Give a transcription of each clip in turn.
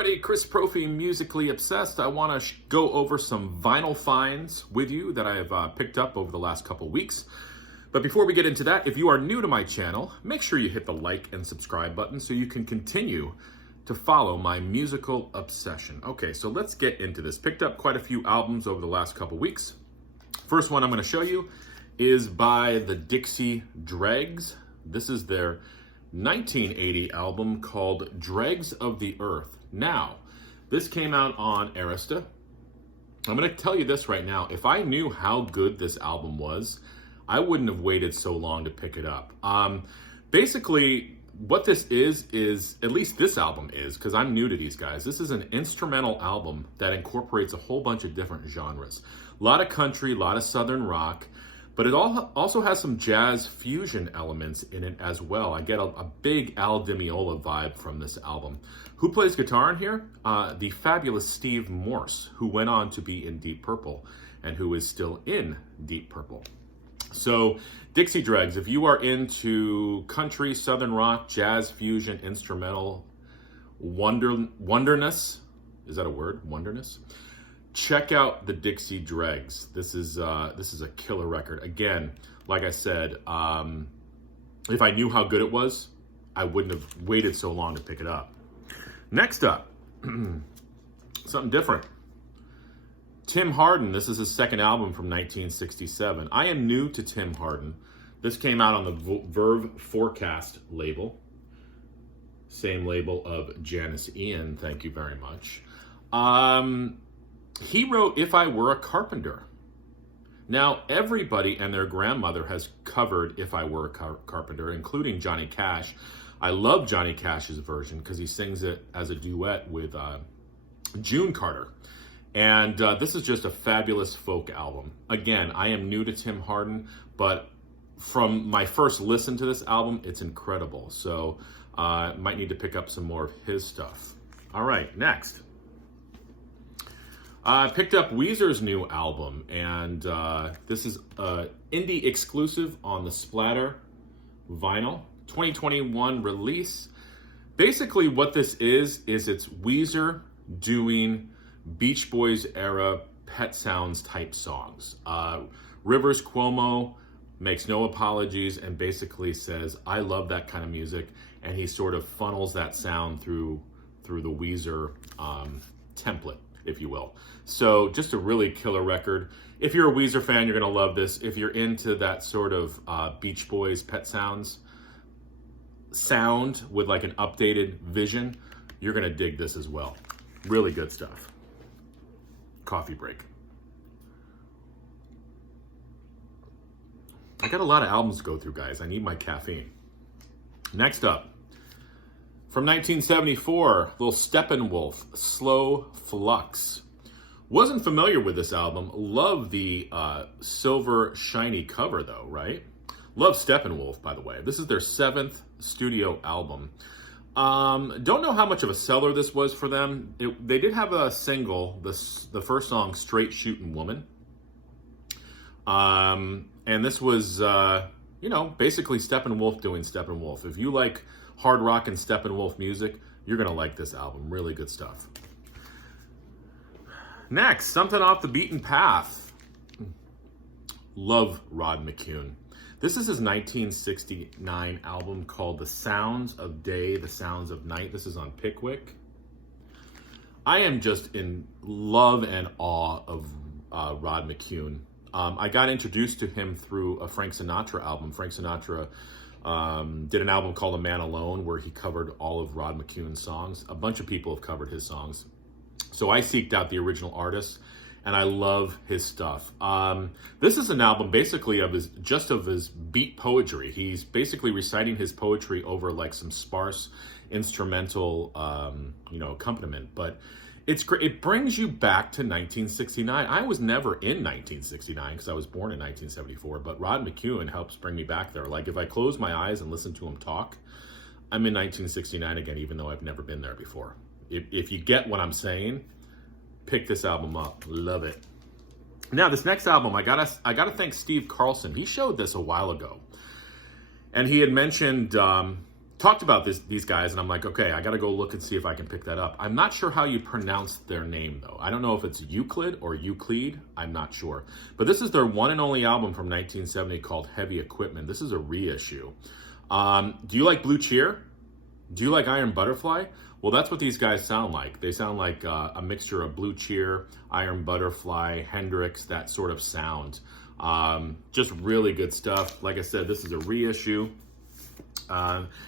everybody, Chris Profi, Musically Obsessed. I want to go over some vinyl finds with you that I have picked up over the last couple weeks. But before we get into that, if you are new to my channel, make sure you hit the like and subscribe button so you can continue to follow my musical obsession. Okay, so let's get into this. Picked up quite a few albums over the last couple weeks. First one I'm going to show you is by the Dixie Dregs. This is their 1980 album called Dregs of the Earth. Now, this came out on Arista. I'm going to tell you this right now. If I knew how good this album was, I wouldn't have waited so long to pick it up. Basically, what this is, at least this album is, because I'm new to these guys, this is an instrumental album that incorporates a whole bunch of different genres. A lot of country, a lot of southern rock, but it also has some jazz fusion elements in it as well. I get a big Al Di Meola vibe from this album. Who plays guitar in here? The fabulous Steve Morse, who went on to be in Deep Purple and who is still in Deep Purple. So, Dixie Dregs, if you are into country, southern rock, jazz fusion, instrumental, wonderness, is that a word? Wonderness? Check out the Dixie Dregs. This is a killer record. Again, like I said, if I knew how good it was, I wouldn't have waited so long to pick it up. Next up, something different. Tim Hardin. This is his second album from 1967. I am new to Tim Hardin. This came out on the Verve Forecast label. Same label of Janice Ian. Thank you very much. He wrote If I Were a Carpenter. Now, everybody and their grandmother has covered If I Were a Carpenter, including Johnny Cash. I love Johnny Cash's version because he sings it as a duet with June Carter. And this is just a fabulous folk album. Again, I am new to Tim Hardin, but from my first listen to this album, it's incredible. So might need to pick up some more of his stuff. All right, next. I picked up Weezer's new album, and this is indie exclusive on the Splatter vinyl, 2021 release. Basically what this is it's Weezer doing Beach Boys era Pet Sounds type songs. Rivers Cuomo makes no apologies and basically says, I love that kind of music, and he sort of funnels that sound through the Weezer template, if you will. So just a really killer record. If you're a Weezer fan, you're gonna love this. If you're into that sort of Beach Boys Pet Sounds sound with like an updated vision, you're gonna dig this as well. Really good stuff. Coffee break. I got a lot of albums to go through, guys. I need my caffeine. Next up, from 1974, little Steppenwolf, Slow Flux. Wasn't familiar with this album. Love the silver shiny cover though, right? Love Steppenwolf, by the way. This is their 7th studio album. Don't know how much of a seller this was for them. They did have a single, the first song, Straight Shootin' Woman. And this was, basically Steppenwolf doing Steppenwolf. If you like hard rock and Steppenwolf music, you're going to like this album. Really good stuff. Next, something off the beaten path. Love Rod McKune. This is his 1969 album called The Sounds of Day, The Sounds of Night. This is on Pickwick. I am just in love and awe of Rod McKune. I got introduced to him through a Frank Sinatra album. Frank Sinatra did an album called A Man Alone where he covered all of Rod McKune's songs. A bunch of people have covered his songs. So I seeked out the original artist, and I love his stuff. This is an album basically of his beat poetry. He's basically reciting his poetry over like some sparse instrumental, accompaniment. But it's great. It brings you back to 1969. I was never in 1969 because I was born in 1974. But Rod McKune helps bring me back there. Like if I close my eyes and listen to him talk, I'm in 1969 again, even though I've never been there before. If you get what I'm saying, pick this album up. Love it. Now, this next album, I gotta thank Steve Carlson. He showed this a while ago. And he had mentioned talked about these guys, and I'm like, okay, I got to go look and see if I can pick that up. I'm not sure how you pronounce their name, though. I don't know if it's Euclid or Euclid. I'm not sure. But this is their one and only album from 1970 called Heavy Equipment. This is a reissue. Do you like Blue Cheer? Do you like Iron Butterfly? Well, that's what these guys sound like. They sound like a mixture of Blue Cheer, Iron Butterfly, Hendrix, that sort of sound. Just really good stuff. Like I said, this is a reissue.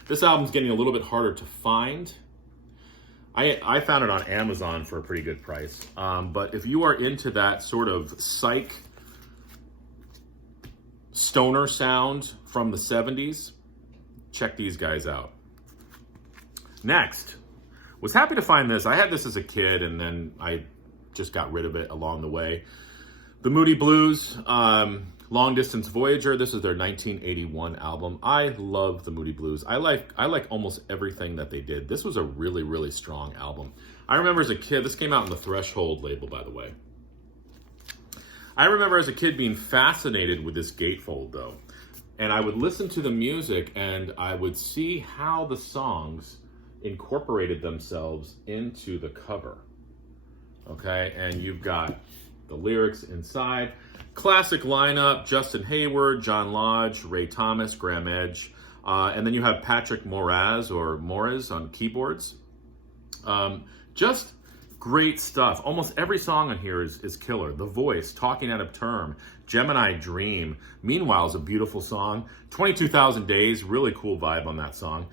This album's getting a little bit harder to find. I found it on Amazon for a pretty good price. But if you are into that sort of Psych stoner sound from the 70s, check these guys out. Next, was happy to find this. I had this as a kid, and then I just got rid of it along the way. The Moody Blues, Long Distance Voyager. This is their 1981 album. I love the Moody Blues. I like almost everything that they did. This was a really, really strong album. I remember as a kid, this came out on the Threshold label, by the way. I remember as a kid being fascinated with this gatefold, though. And I would listen to the music, and I would see how the songs incorporated themselves into the cover. Okay, and you've got the lyrics inside. Classic lineup: Justin Hayward, John Lodge, Ray Thomas, Graham Edge, and then you have Patrick Moraz on keyboards. Just great stuff. Almost every song on here is killer. The Voice, Talking Out of Term, Gemini Dream. Meanwhile is a beautiful song. 22,000 Days, really cool vibe on that song.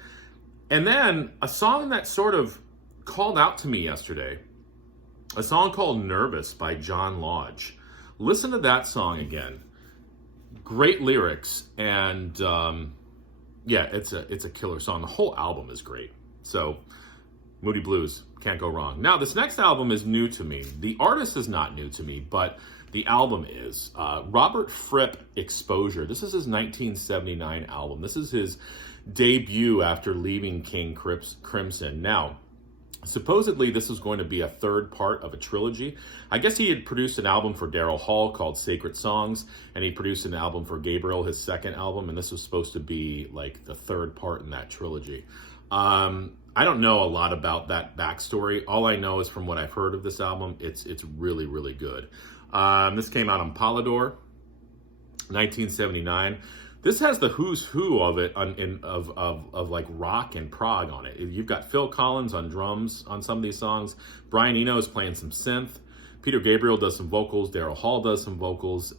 And then a song that sort of called out to me yesterday, a song called Nervous by John Lodge. Listen to that song again. Great lyrics, and yeah, it's a killer song. The whole album is great. So, Moody Blues, can't go wrong. Now, this next album is new to me. The artist is not new to me, but the album is. Robert Fripp, Exposure. This is his 1979 album. This is his debut after leaving King Crimson. Now, supposedly this was going to be a third part of a trilogy. I guess he had produced an album for Daryl Hall called Sacred Songs, and he produced an album for Gabriel, his second album, and this was supposed to be like the third part in that trilogy. I don't know a lot about that backstory. All I know is from what I've heard of this album, it's really, really good. This came out on Polydor, 1979. This has the who's who of it of like rock and prog on it. You've got Phil Collins on drums on some of these songs. Brian Eno is playing some synth. Peter Gabriel does some vocals. Daryl Hall does some vocals.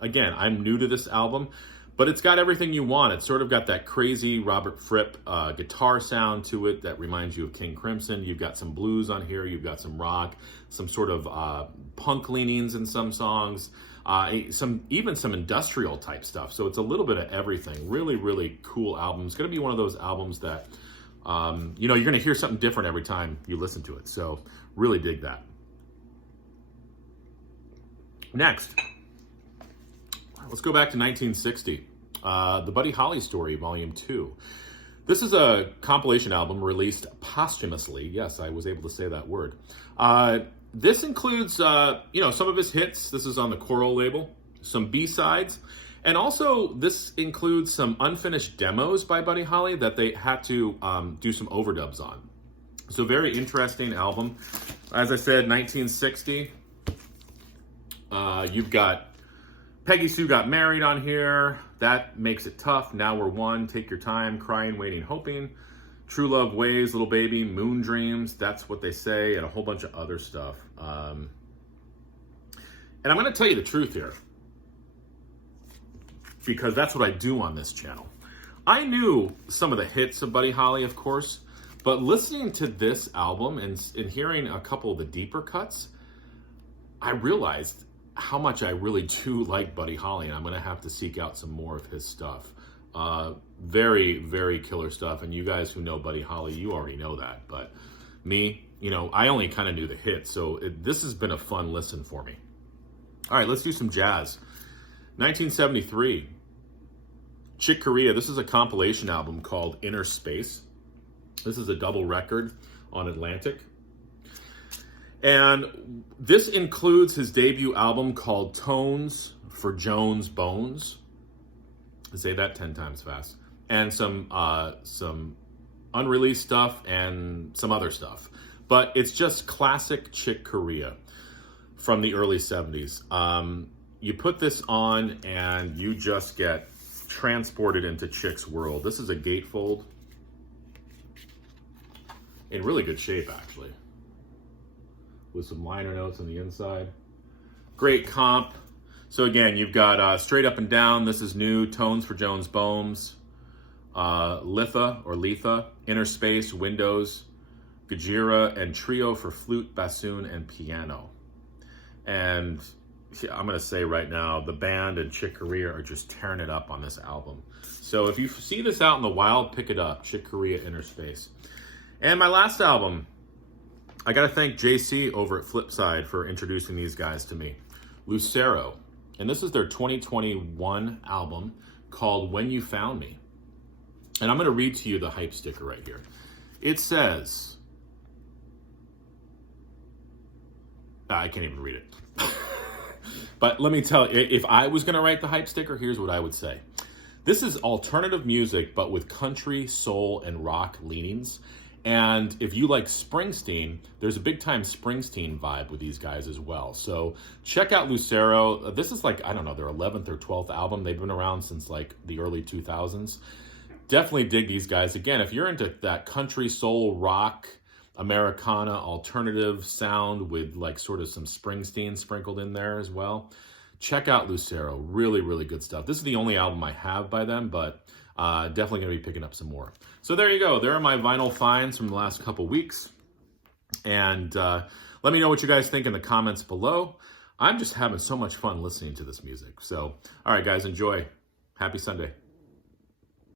Again, I'm new to this album, but it's got everything you want. It's sort of got that crazy Robert Fripp guitar sound to it that reminds you of King Crimson. You've got some blues on here. You've got some rock, some sort of punk leanings in some songs. Even some industrial type stuff. So it's a little bit of everything. Really, really cool album. It's going to be one of those albums that, you're going to hear something different every time you listen to it. So really dig that. Next, let's go back to 1960. The Buddy Holly Story, Volume 2. This is a compilation album released posthumously. Yes, I was able to say that word. This includes, some of his hits. This is on the Coral label, some B-sides, and also this includes some unfinished demos by Buddy Holly that they had to do some overdubs on. So very interesting album. As I said, 1960. You've got Peggy Sue Got Married on here. That Makes It Tough. Now We're One. Take Your Time. Crying, Waiting, Hoping. True Love Ways, Little Baby, Moon Dreams, That's What They Say, and a whole bunch of other stuff. And I'm going to tell you the truth here, because that's what I do on this channel. I knew some of the hits of Buddy Holly, of course, but listening to this album and hearing a couple of the deeper cuts, I realized how much I really do like Buddy Holly, and I'm going to have to seek out some more of his stuff. Very, very killer stuff. And you guys who know Buddy Holly, you already know that. But me, I only kind of knew the hits. So this has been a fun listen for me. All right, let's do some jazz. 1973, Chick Corea. This is a compilation album called Inner Space. This is a double record on Atlantic. And this includes his debut album called Tones for Jones Bones. Say that 10 times fast. and some unreleased stuff and some other stuff. But it's just classic Chick Corea from the early 70s. You put this on and you just get transported into Chick's world. This is a gatefold in really good shape, actually, with some liner notes on the inside. Great comp. So again, you've got straight up and down. This is new. Tones for Jones Bohms. Litha or Letha. Inner space, windows, Gajira, and trio for flute, bassoon, and piano. And I'm going to say right now, the band and Chick Corea are just tearing it up on this album. So if you see this out in the wild, pick it up. Chick Corea, Inner Space. And my last album, I got to thank JC over at Flipside for introducing these guys to me. Lucero. And this is their 2021 album called When You Found Me. And I'm going to read to you the hype sticker right here. It says, I can't even read it. But let me tell you, if I was going to write the hype sticker, here's what I would say. This is alternative music, but with country, soul, and rock leanings. And if you like Springsteen, there's a big time Springsteen vibe with these guys as well. So check out Lucero. This is like, I don't know, their 11th or 12th album. They've been around since like the early 2000s. Definitely dig these guys. Again, if you're into that country, soul, rock, Americana, alternative sound with like sort of some Springsteen sprinkled in there as well, check out Lucero. Really, really good stuff. This is the only album I have by them, but definitely going to be picking up some more. So there you go. There are my vinyl finds from the last couple weeks. And let me know what you guys think in the comments below. I'm just having so much fun listening to this music. So, all right, guys, enjoy. Happy Sunday.